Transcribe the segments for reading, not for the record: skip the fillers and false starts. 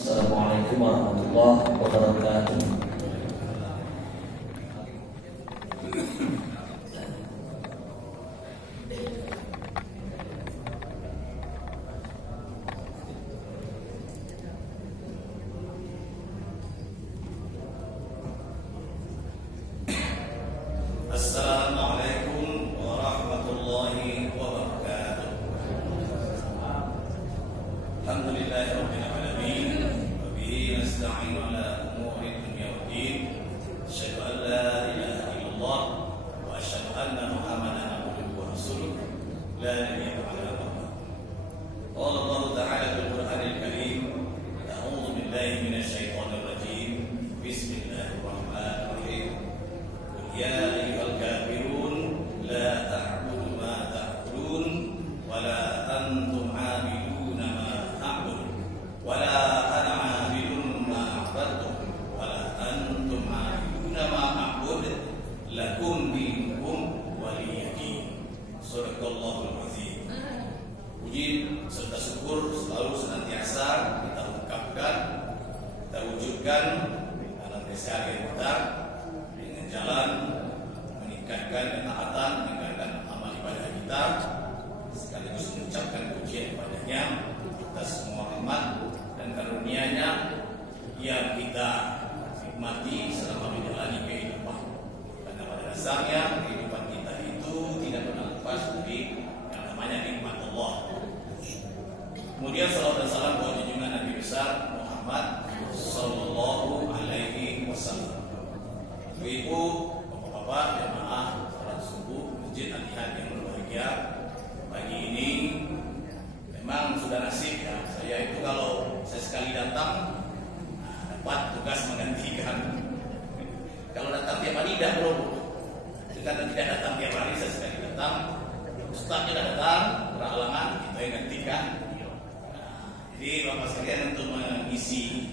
Assalamualaikum warahmatullahi wabarakatuh. Assalamualaikum warahmatullahi wabarakatuh. Alhamdulillahirabbil alamin wa bihi nasta'in ala umuri dunya waddin. Asyhadu an la ilaha illallah wa asyhadu anna Muhammadan abduhu wa rasuluh la nabiyya ba'dahu. Qala Allah ta'ala fil Qur'anil Karim, a'udzu billahi minasy syaithanir rajim. Bismillahirrahmanirrahim. Ya ayyuhal kafirun la ta'budu ma ta'budun wa la antum 'abiduna ma a'budu wa la ana 'abidun ma a'badtu wa la antum 'abiduna ma a'budu lakum dinukum waliyya din. Shadaqallahul azim. Puji serta syukur selalu senantiasa kita ungkapkan, kita wujudkan dalam keseharian kita dengan jalan meningkatkan ketaatan, meningkatkan amal ibadah kita, sekaligus mengucapkan pujian kepadanya atas semua rahmat dan karunia-Nya yang kita nikmati selama menjalani kehidupan. Karena pada dasarnya kehidupan kita itu tidak pernah lepas dari yang namanya nikmat Allah. Kemudian salawat dan salam buat junjungan Nabi besar Muhammad sallallahu alaihi wasallam. Ibu, bapak-bapak, jamaah salat subuh Masjid Al-Ihad yang berbahagia, pagi ini memang sudah nasib ya. Saya itu kalau saya sekali datang dapat tugas menggantikan. Kalau datang tiap hari tidak perlu. Karena tidak datang tiap hari, saya sekali datang, ustaznya datang, berhalangan, kita yang gantikan. Jadi bapak sekalian untuk mengisi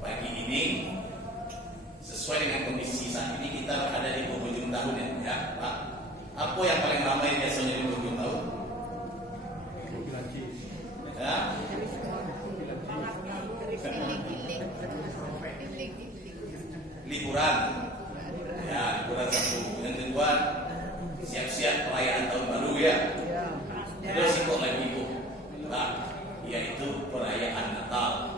pagi ini sesuai dengan kondisi saat ini kita ada di penghujung tahun ya Pak. Apa yang paling ramai biasanya di penghujung tahun? Ya? Liburan. Ya, liburan satu. Yang kedua siap-siap perayaan tahun baru ya. Terus ikut lagi ikut. Pak, yaitu perayaan Natal.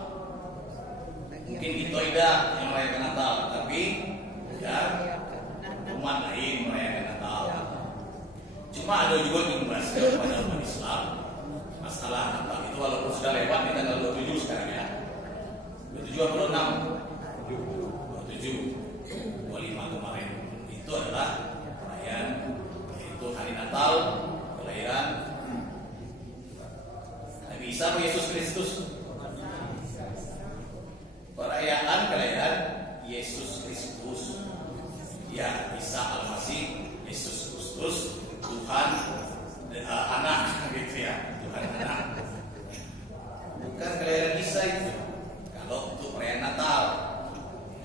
Mungkin kita tidak yang merayakan Natal, tapi ya umat lain merayakan Natal. Cuma ada juga yang membahas kepada umat Islam masalah Natal itu walaupun sudah lewat di tanggal 27 sekarang ya. 27 atau 26? 27, 25 kemarin. Itu adalah perayaan yaitu hari Natal, kelahiran Nabi Isa atau Yesus Kristus. Perayaan kelahiran Yesus Kristus. Ya, Isa Al-Masih, Yesus Kristus, Tuhan anak gitu ya, Tuhan anak. Bukan kelahiran Isa itu. Kalau untuk perayaan Natal,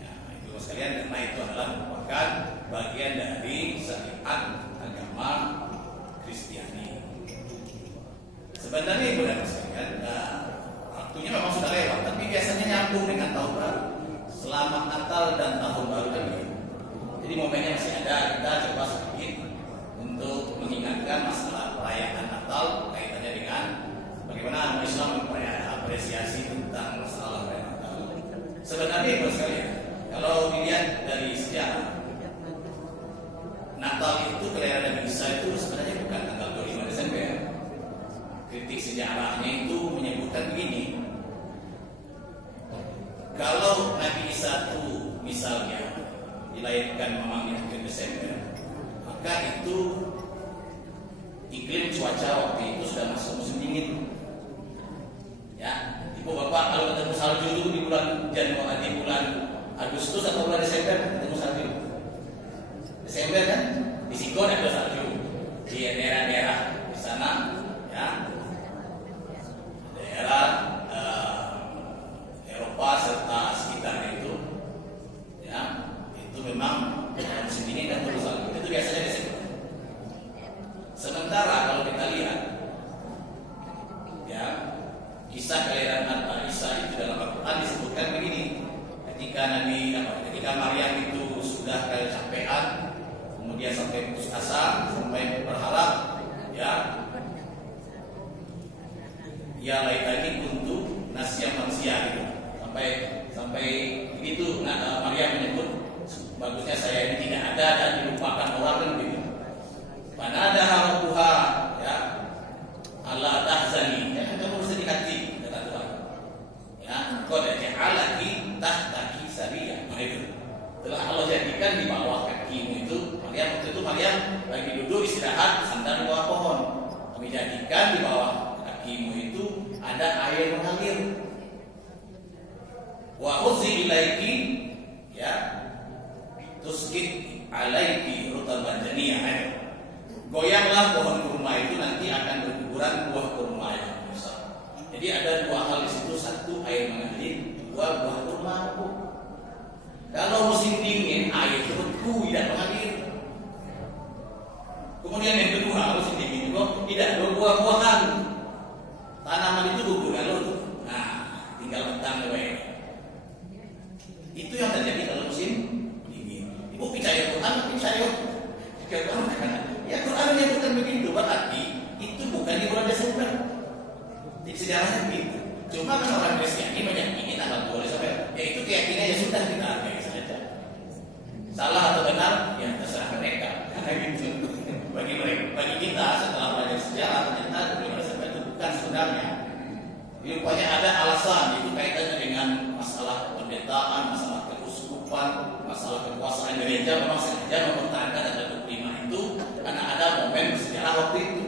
ya, itu sekalian karena itu adalah merupakan bagian dari syariat agama Kristiani. Sebenarnya ibu-ibu sekalian, waktunya memang sudah lewat, tapi biasanya nyambung dengan tahun baru. Selamat Natal dan tahun baru kan gitu. Jadi momennya masih ada, kita coba sedikit untuk mengingatkan masalah perayaan Natal kaitannya dengan bagaimana Islam mengapresiasi tentang masalah perayaan Natal. Sebenarnya ibu sekalian, kalau dilihat dari sejarah, Natal itu kelahiran Nabi Isa itu sebenarnya bukan tanggal 25 Desember. Kritik sejarahnya itu menyebutkan begini. Kalau Nabi Isa itu misalnya dilahirkan memangnya di Desember, maka itu iklim cuaca waktu itu sudah masuk musim dingin. Ya, ibu bapak kalau ketemu salju itu di bulan Januari, di bulan Agustus atau bulan Desember ketemu salju. Desember kan, di Sigon ada salju di daerah-daerah di sana, ya. Daerah Eropa serta sekitarnya itu, ya, itu memang musim dingin dan terus salju. Itu biasanya Desember. Sementara kalau kita lihat, ya, kisah kelahiran Nabi Isa itu dalam Al-Quran disebut itu Maryam menyebut, bagusnya saya ini tidak ada dan dilupakan orang kan begitu. Fanadaha rabbuha, ya, Allah tahzani, ya, kamu harus sedih hati, kata Tuhan. Ya, qad ja'alaki tahtaki sariyah. Nah itu. Telah Allah jadikan di bawah kakimu itu, Maryam, waktu itu Maryam lagi duduk istirahat sandar di bawah pohon. Kami jadikan di bawah kakimu itu ada air mengalir. Wa uzi ilaiki, ya, tuskit alaiki rutaban janiyah. Goyanglah pohon kurma itu, nanti akan berguguran buah kurma yang besar. Jadi ada dua hal di situ, satu air mengalir, dua buah kurma. Kalau musim dingin air itu beku, tidak mengalir. Kemudian yang kedua, musim dingin juga tidak berbuah-buahan. Tanaman itu gugur kalau nah tinggal batang doang. Itu yang terjadi kalau musim dingin. Ibu percaya Quran, percaya Quran kan? Ya Quran menyebutkan begitu, berarti itu bukan di bulan Desember. Di sejarahnya begitu. Cuma kan orang Kristiani meyakini tanggal 2 Desember, ya itu keyakinan ya sudah kita hargai saja. Salah atau benar, ya terserah mereka. Karena gitu. Bagi kita setelah belajar sejarah ternyata 2 Desember itu bukan sebenarnya. Jadi rupanya ada alasan, itu kaitannya dengan masalah pendetaan, masalah keuskupan, masalah kekuasaan gereja. Memang sengaja mempertahankan tanggal 25 itu karena ada momen sejarah waktu itu.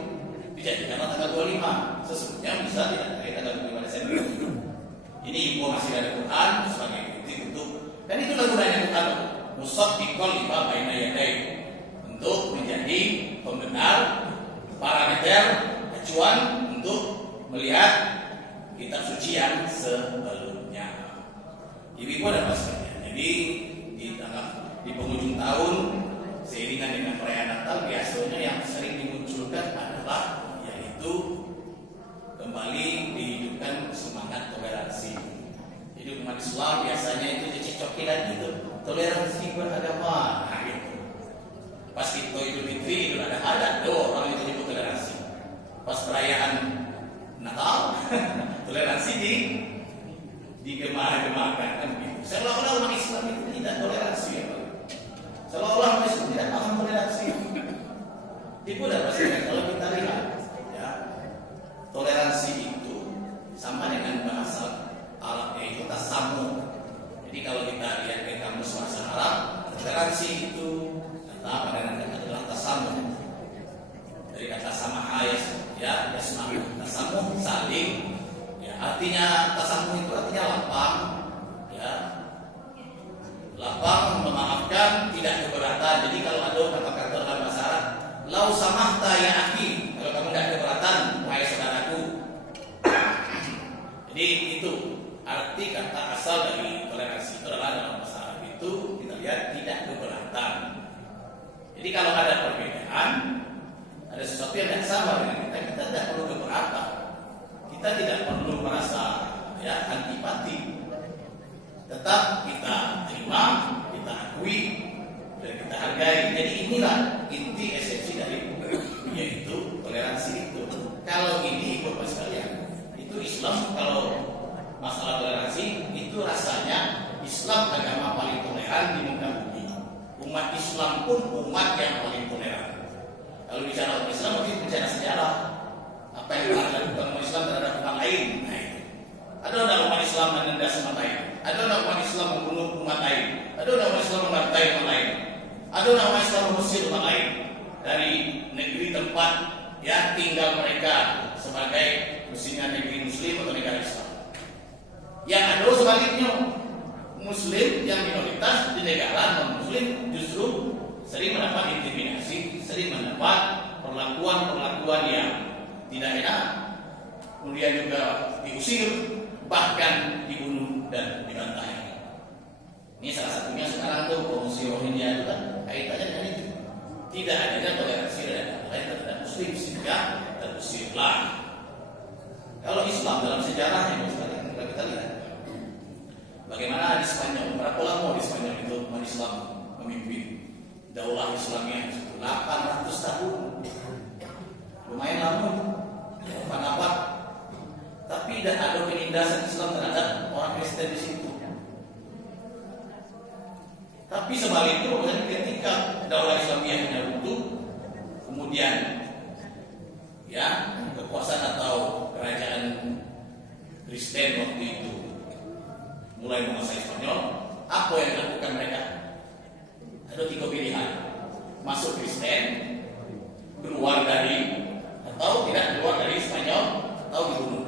Dijadikan tanggal 25. Sesungguhnya bisa tidak terkait tanggal 25 Desember. Ini info masih dari Quran sebagai bukti untuk, dan itulah gunanya Quran, musaddiqan lima baina yadayhi, untuk menjadi pembenar parameter acuan untuk melihat kitab suci yang sebelumnya. Ibu ada maksudnya. Jadi di penghujung tahun seiringan dengan perayaan Natal biasanya yang sering dimunculkan adalah yaitu kembali dihidupkan semangat toleransi. Jadi umat Islam biasanya itu dicecoki lagi itu toleransi beragama. Nah gitu. Pas kita Idul Fitri, Idul Adha ada orang itu disebut toleransi. Pas perayaan Natal, toleransi digemar-gemarkan kan gitu. Seolah-olah umat Islam itu tidak toleransi ya Pak. Seolah-olah umat Islam tidak paham toleransi. Ibu dan Bapak, kalau kita lihat ya, toleransi itu sama dengan bahasa Arab yaitu tasamuh. Jadi kalau kita lihat ke kamus bahasa Arab, toleransi itu kata apa adalah tasamuh. Dari kata samaha ya yasmahu, tasamuh saling. Ya, artinya tasamuh itu artinya lapang, ya. Lapang memaafkan, tidak keberatan. Jadi kalau ada kata-kata dalam bahasa Arab, lau samahta ya akhi, kalau kamu tidak keberatan, wahai saudaraku. Jadi itu arti kata asal dari toleransi itu adalah dalam bahasa Arab itu kita lihat tidak keberatan. Jadi kalau ada perbedaan, ada sesuatu yang tidak sama dengan kita tidak perlu keberatan. Kita tidak perlu merasa ya antipati. Tetap kita terima, kita akui, dan kita hargai. Jadi inilah inti esensi dari yaitu toleransi itu. Kalau ini Bapak sekalian, itu Islam kalau masalah toleransi itu rasanya Islam agama paling toleran di muka bumi. Umat Islam pun umat yang paling toleran. Kalau bicara umat Islam mungkin bicara sejarah. Apa yang dilakukan umat Islam terhadap umat lain? Nah itu. Ada umat Islam menindas umat lain. Ada umat Islam membunuh umat lain. Ada umat Islam membantai umat lain. Ada umat Islam mengusir umat lain dari negeri tempat yang tinggal mereka sebagai mestinya negeri Muslim atau negara Islam. Yang ada sebaliknya, Muslim yang minoritas di negara non-Muslim justru sering mendapat intimidasi, sering mendapat perlakuan yang tidak enak, kemudian juga diusir, bahkan dibunuh dan dibantai. Ini salah satunya sekarang tuh promosi Rohingya itu kan kaitannya dengan itu. Tidak adanya toleransi terhadap Muslim sehingga terusirlah. Kalau Islam dalam sejarahnya kita lihat bagaimana di Spanyol, berapa lama di Spanyol itu umat Islam memimpin daulah Islamnya 800 tahun. Lumayan lama itu. Apa-apa. Tapi tidak ada penindasan Islam terhadap orang Kristen di situ. Tapi sebaliknya ketika daulah Islamiyahnya runtuh, kemudian ya kekuasaan atau kerajaan Kristen waktu itu mulai menguasai Spanyol, apa yang dilakukan mereka? Ada 3 pilihan: masuk Kristen, keluar dari, atau tidak keluar dari Spanyol, atau dibunuh.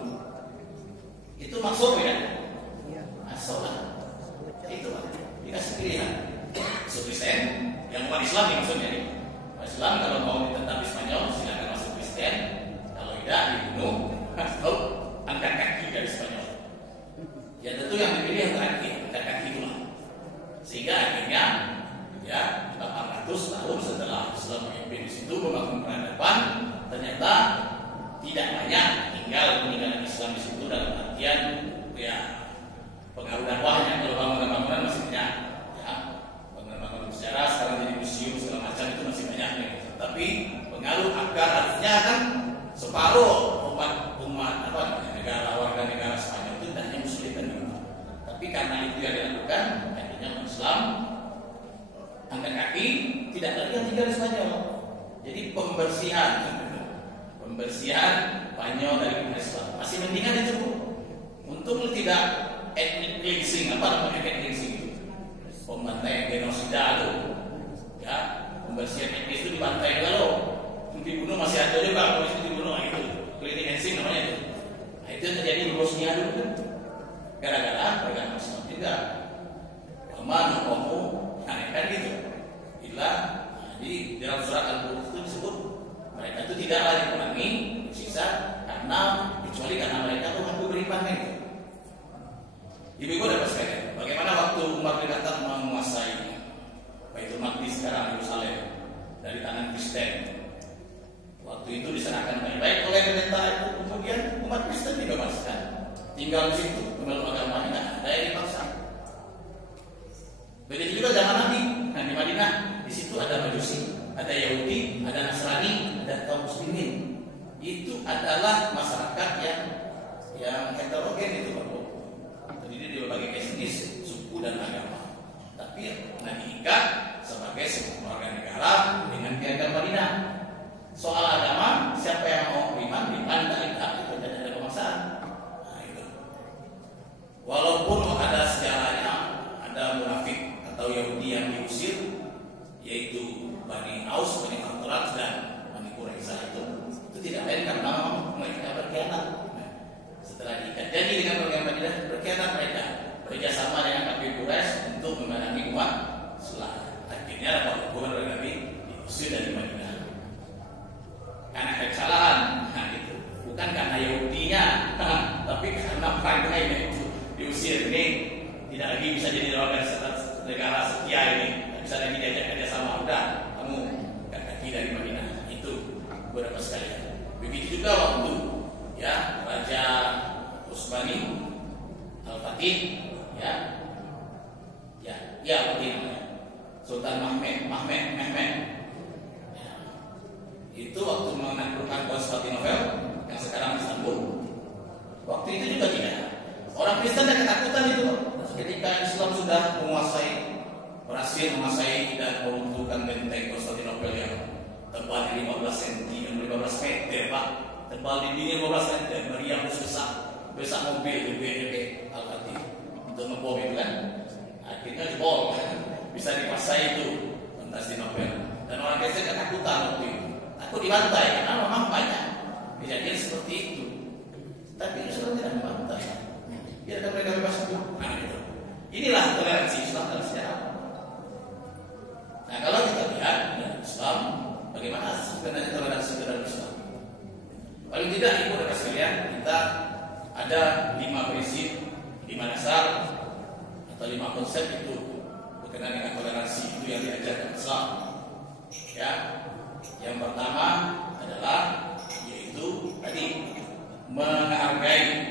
Itu maksud ya? Masuk lah. Itu dikasih pilihan. Masuk Kristen, yang umat Islam nih maksudnya nih. Umat Islam kalau mau tetap di Spanyol silakan masuk Kristen, kalau tidak dibunuh atau angkat kaki dari Spanyol. Ya tentu yang dipilih yang terakhir, angkat kaki itulah. Sehingga akhirnya ya 800 tahun setelah Islam memimpin di situ membangun peradaban, ternyata tidak banyak tinggal peninggalan Islam di situ dalam artian ya pengaruh dakwahnya. Kalau bangunan-bangunan masih banyak, ya bangunan-bangunan sejarah sekarang jadi museum segala macam itu masih banyak nih. Tapi pengaruh akar artinya kan separuh umat negara warga negara Spanyol itu tidak hanya Muslim kan gitu. Tapi karena itu yang dilakukan, akhirnya Islam angkat kaki, tidak lagi yang tinggal di Spanyol. Jadi pembersihan Spanyol dari Islam masih mendingan itu untuk tidak ethnic cleansing. Apa namanya ethnic cleansing itu? Pembantaian genosida itu, ya pembersihan etnis itu dibantai kalau dibunuh masih ada juga kalau itu dibunuh itu cleansing namanya itu. Nah, itu terjadi di Bosnia dulu kan, gara-gara pergerakan Islam juga. Mana kamu kan gitu. Bila di dalam surat Al-Qur'an itu disebut mereka itu tidaklah dikurangi sisa karena kecuali karena mereka itu mengaku beriman kan gitu. Ibu-ibu dapat sekalian, bagaimana waktu Umar bin Khattab menguasai Baitul Maqdis sekarang Yerusalem dari tangan Kristen. Waktu itu diserahkan baik-baik oleh pemerintah itu, kemudian umat Kristen dibebaskan, tinggal di situ, memeluk agamanya, nggak ada yang dipaksa. Begitu juga zaman Nabi. Nah di Madinah, di situ ada Majusi, ada Yahudi, ada Nasrani, ada kaum Muslimin. Itu adalah masyarakat yang heterogen itu Pak. Terdiri dari berbagai etnis, suku dan agama. Tapi diikat sebagai sebuah warga negara dengan piagam Madinah. Soal agama, siapa yang mau beriman, tidak itu tidak ada pemaksaan. Nah itu. Walaupun ada sejarahnya, ada munafik atau Yahudi yang diusir, yaitu Bani Aus, Bani Khazraj dan Bani Quraisyah itu tidak lain karena mereka berkhianat. Setelah diikat janji dengan program Madinah, berkhianat mereka bekerjasama dengan kafir Quraisy untuk memerangi umat Islam. Akhirnya dapat hukuman oleh Nabi, diusir dari Madinah karena kesalahan. Nah itu bukan karena Yahudinya, tapi karena mereka itu diusir. Ini tidak lagi bisa jadi warga negara setia ini, tidak bisa lagi diajak kerjasama. Udah, kamu angkat kaki dari Madinah. Itu beberapa sekali. Begitu juga waktu ya Raja Utsmani Al-Fatih, Fatih namanya, Sultan Mehmed. Ya. Itu waktu menaklukkan Konstantinopel yang sekarang Istanbul. Waktu itu juga tidak. Orang Kristen yang ketakutan itu. Ketika Islam sudah berhasil menguasai dan meruntuhkan benteng Konstantinopel yang tebal di 15 cm, 15 meter Pak, tebal di dinding 15 meter, meriam besar mobil BNP Al-Fatih untuk ngebom itu kan, akhirnya jebol, bisa dikuasai itu Konstantinopel. Dan orang Kristen ketakutan waktu itu, takut dibantai karena memang banyak kejadian seperti itu. Tapi Islam tidak membantai, biarkan mereka bebas hidup. Nah itu. Inilah toleransi Islam dalam sejarah. Nah kalau kita lihat dalam Islam, bagaimana sebenarnya toleransi dalam Islam? Paling tidak ibu dan sekalian, kita ada 5 prinsip, 5 dasar atau 5 konsep itu berkenaan dengan toleransi itu yang diajarkan Islam. Ya, yang pertama adalah yaitu tadi menghargai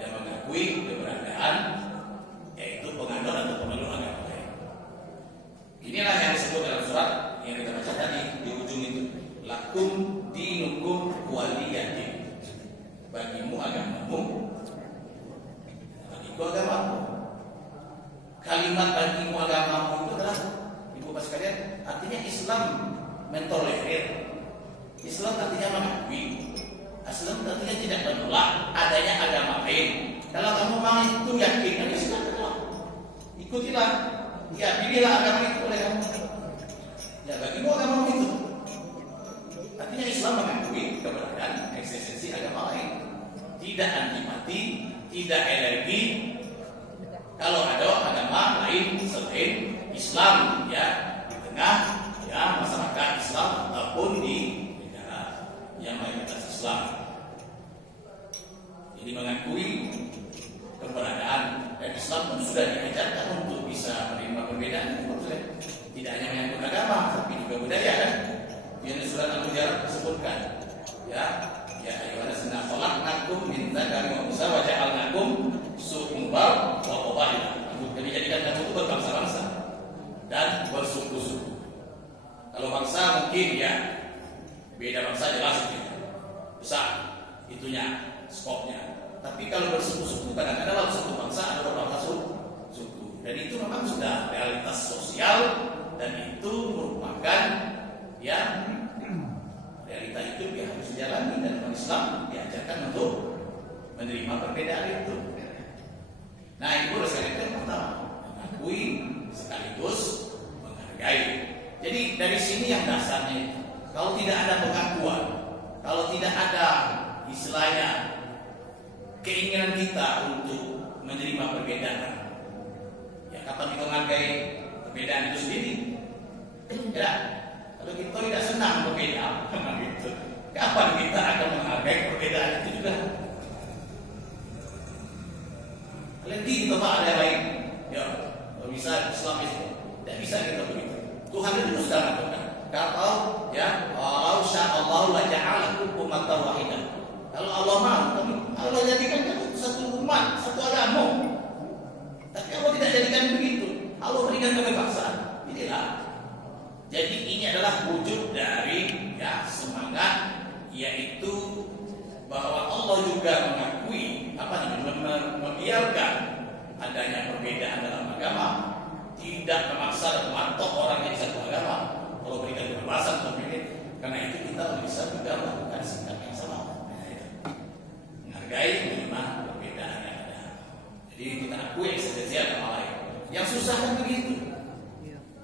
dan mengakui keberadaan yaitu penganut atau pemeluk agama lain. Inilah yang disebut dalam surat yang kita baca tadi di ujung itu, lakum dinukum waliyadin, bagimu agamamu, bagiku agamamu. kalimat bagimu agamamu itu adalah, ibu bapak sekalian, artinya Islam mentolerir. Islam artinya mengakui. Islam artinya tidak menolak adanya agama lain. Kalau kamu memang itu yakin, silakan ikutilah. Ya, pilihlah agama itu oleh kamu. Ya, bagimu agama itu. Artinya Islam mengakui keberadaan eksistensi agama lain. Tidak antipati, tidak alergi kalau ada agama lain selain Islam, ya, di tengah ya masyarakat Islam ataupun di negara yang mayoritas Islam. Jadi mengakui keberadaan, dan Islam pun sudah diajarkan untuk bisa menerima perbedaan itu, tidak hanya menyangkut agama tapi juga budaya, kan? Yang surah Al-Hujurat disebutkan, ya ayyuhallazina khalaqnakum min dzakarin wa unsa wa ja'alnakum syu'uban wa qabaila. Kami jadikan kamu itu berbangsa-bangsa dan bersuku-suku. Kalau bangsa mungkin ya beda bangsa jelas itu besar itunya skopnya. Tapi kalau bersuku-suku kadang-kadang dalam satu bangsa ada beberapa suku, dan itu memang sudah realitas sosial, dan itu merupakan ya realita itu yang harus dijalani, dan umat Islam diajarkan untuk menerima perbedaan itu. Nah, ibu sekalian itu yang pertama, mengakui sekaligus menghargai. Jadi dari sini yang dasarnya, kalau tidak ada pengakuan, kalau tidak ada istilahnya keinginan kita untuk menerima perbedaan, ya kapan kita menghargai perbedaan itu sendiri? Ya, kalau kita tidak senang berbeda, gitu, kapan kita akan menghargai perbedaan itu juga? Kalian kita Pak ada yang lain, ya, kalau bisa Islamis, tidak bisa kita begitu. Tuhan itu sudah mengatakan, kalau ya Allah sya'allahu la ja'alakum ummatan wahidah. Kalau Allah mau, Allah jadikan kamu satu umat, satu agama. Tapi Allah tidak jadikan begitu. Allah berikan kebebasan. Inilah. Jadi ini adalah wujud dari ya semangat, yaitu bahwa Allah juga mengakui membiarkan adanya perbedaan dalam agama, tidak memaksa dan mematok orang yang satu agama. Allah berikan kebebasan untuk memilih. Karena itu kita bisa juga melakukan sikap yang sama. Menghargai, menerima perbedaan yang ada. Jadi kita akui eksistensi agama lain. Yang susah kan begitu.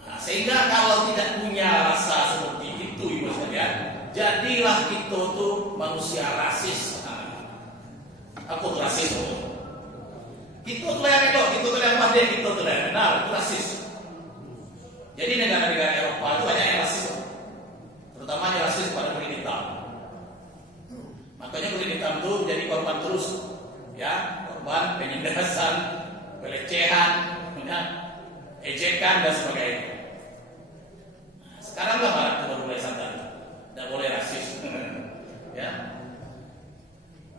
Nah, sehingga kalau tidak punya rasa seperti itu, ibu sekalian, jadilah kita tuh manusia rasis. Apa tuh rasis? Kita tuh yang itu, kita tuh yang pandai, kita tuh yang benar, itu rasis. Jadi negara-negara Eropa itu banyak yang rasis, terutama yang rasis pada kulit hitam. Makanya kulit hitam itu jadi korban terus, ya, korban penindasan, pelecehan, ejekan dan sebagainya. Nah, sekarang lah Barat sudah mulai sadar, tidak boleh rasis, ya.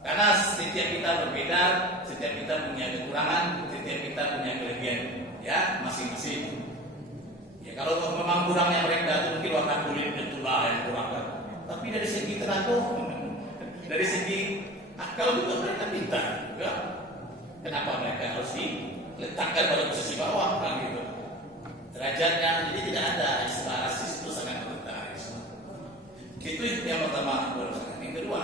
Karena setiap kita berbeda, setiap kita punya kekurangan, setiap kita punya kelebihan, ya, masing-masing. Ya, kalau memang kurangnya mereka itu mungkin warna kulit itulah yang kurang. Tapi dari segi tenaga, dari segi akal juga mereka pintar. Ya. Kenapa mereka harus diletakkan pada posisi bawah, kan gitu? Derajatnya, jadi tidak ada istilah rasis itu sangat rendah. Itu yang pertama. Yang kedua,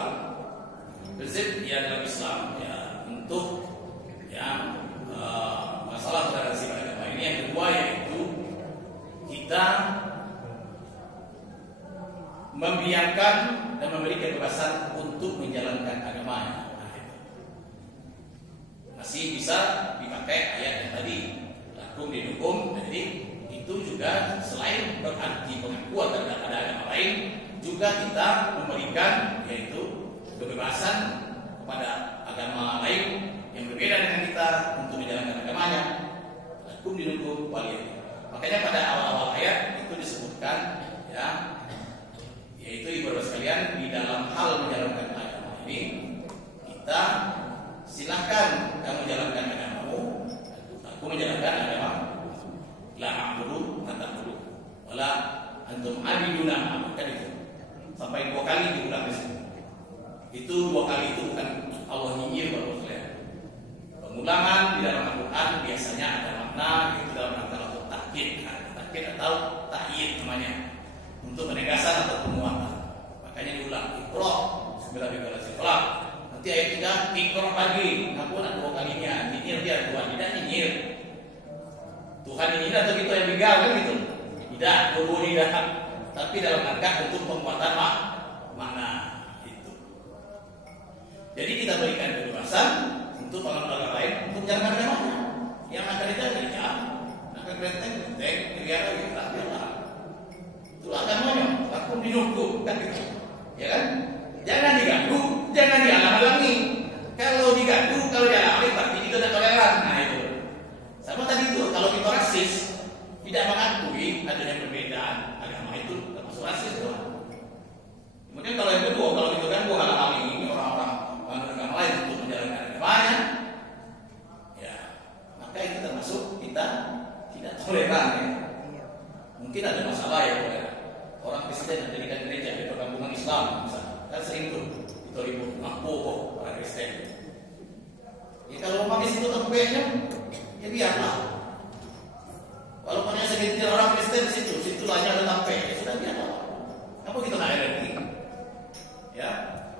prinsip ya dalam Islam ya untuk ya masalah toleransi beragama ini yang kedua yaitu kita membiarkan dan memberi kebebasan untuk menjalankan agamanya. Masih bisa dipakai ayat yang tadi lakum dinukum. Jadi itu juga selain berarti pengakuan terhadap ada agama lain, juga kita memberikan yaitu kebebasan kepada agama lain yang berbeda dengan kita untuk menjalankan agamanya. Lakum dinukum waliyah. Makanya pada awal-awal ayat itu disebutkan ya, yaitu ibu bapak sekalian di dalam hal menjalankan agama ini kita silakan kamu jalankan agamamu, aku menjalankan agama. La a'budu ma ta'budu wala antum abiduna, kan itu. Sampai 2 kali diulang di sini. Itu 2 kali itu bukan Allah nyinyir bapak sekalian. Pengulangan di dalam Al-Quran biasanya ada makna, itu untuk penegasan atau penguatan. Makanya diulang, Iqra bismillahirrahmanirrahim sekolah. Nanti ayat 3 Iqra lagi, ngapain dua kalinya, nyinyir dia Tuhan, tidak nyinyir. Tuhan nyinyir atau kita yang begal kan gitu? Tidak, dua tidak. Tapi dalam rangka untuk penguatan makna itu. Jadi kita berikan kebebasan untuk orang-orang lain untuk menjalankan agamanya. Yang akan dijaga ya, akan benteng, biar kita biarlah. Itulah agamanya, lakum dinukum kan gitu. Ya kan? Jangan diganggu, jangan dihalang-halangi. Kalau diganggu, kalau dihalang-halangi berarti kita tidak toleran. Nah itu. Sama tadi itu, kalau kita rasis, tidak mengakui adanya perbedaan agama itu termasuk rasis itu. Kemudian kalau yang kedua, kalau kita ganggu halang-halangi orang-orang agama lain untuk menjalankan agamanya, ya maka itu termasuk kita tidak toleran. Ya. Mungkin ada masalah ya orang Kristen mendirikan gereja di perkampungan Islam misalnya. Kan sering tuh itu ribut mampu kok orang Kristen. Ya kalau mau di situ tempatnya, ya biarlah. Walaupun yang segelintir orang Kristen situ hanya ada tempat, ya sudah biarlah. Apa kita nggak ngerti? Ya,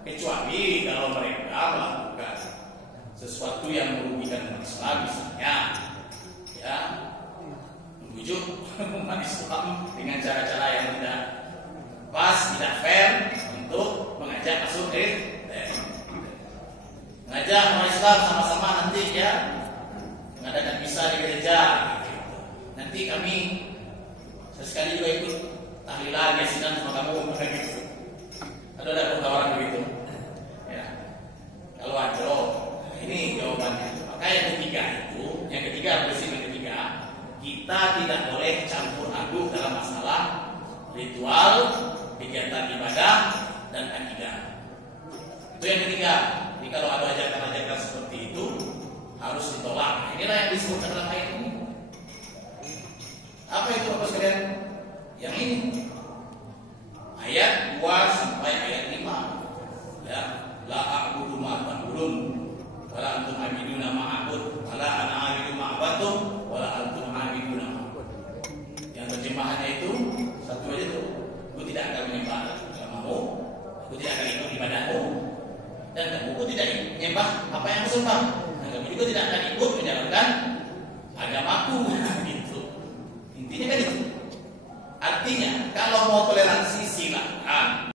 kecuali kalau mereka melakukan sesuatu yang merugikan umat Islam misalnya, ya membujuk umat Islam dengan cara-cara yang tidak pas, tidak fair untuk mengajak masuk mengajak umat Islam sama-sama nanti ya mengadakan misa di gereja. Nanti kami sesekali juga ikut tahlilan yasinan sama kamu begitu. Ada tawaran begitu. Ya. Kalau ada, ini jawabannya. Maka yang ketiga prinsip yang ketiga, kita tidak boleh campur aduk dalam masalah ritual, kegiatan ibadah dan akidah. Itu yang ketiga. Jadi kalau ada ajakan-ajakan seperti itu harus ditolak. Inilah yang disebutkan dalam ayat ini. Apa itu Bapak sekalian? Yang ini ayat 2 sampai ayat 5. Ya, la a'budu ma ta'budun wala antum a'buduna ma a'bud wala ana a'budu ma a'budtum wala antum a'buduna ma a'bud. Yang terjemahannya itu satu aja tuh. Aku tidak akan menyembah agamamu, aku tidak akan ikut ibadahmu, dan kamu pun tidak menyembah apa yang aku sembah, dan kamu juga tidak akan ikut menjalankan agamaku. Gitu. Intinya kan itu. Artinya kalau mau toleransi